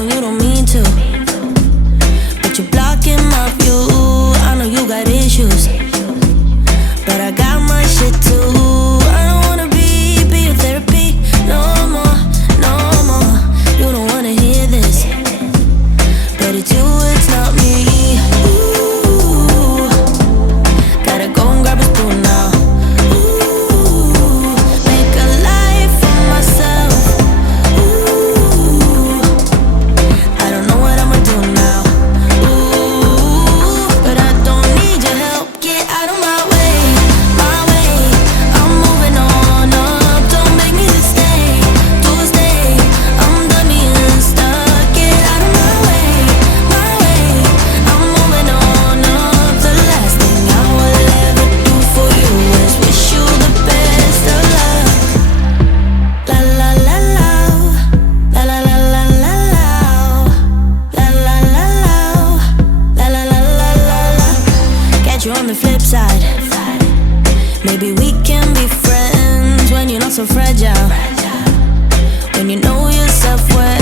know you don't mean to, but you're blocking my view. I know you got issues, but I got my shit too. I don't wanna be your therapy no more, no more. You don't wanna hear this, but it's you, it's not me. Ooh, gotta go and grab a spoon now. Ooh, make a life for myself. Ooh, I don't know what I'ma do now. Ooh, but I don't need your help. Get out of my way, my way. I'm moving on up. Don't make me stay, to stay. I'm done being stuck. Get out of my way, my way. I'm moving on up. The last thing I will ever do for you is wish you the best of luck. La la la la, la la la la la la, la la la la, la la la la la. Catch you on the flip side. Maybe we can be friends when you're not so fragile. When you know yourself well.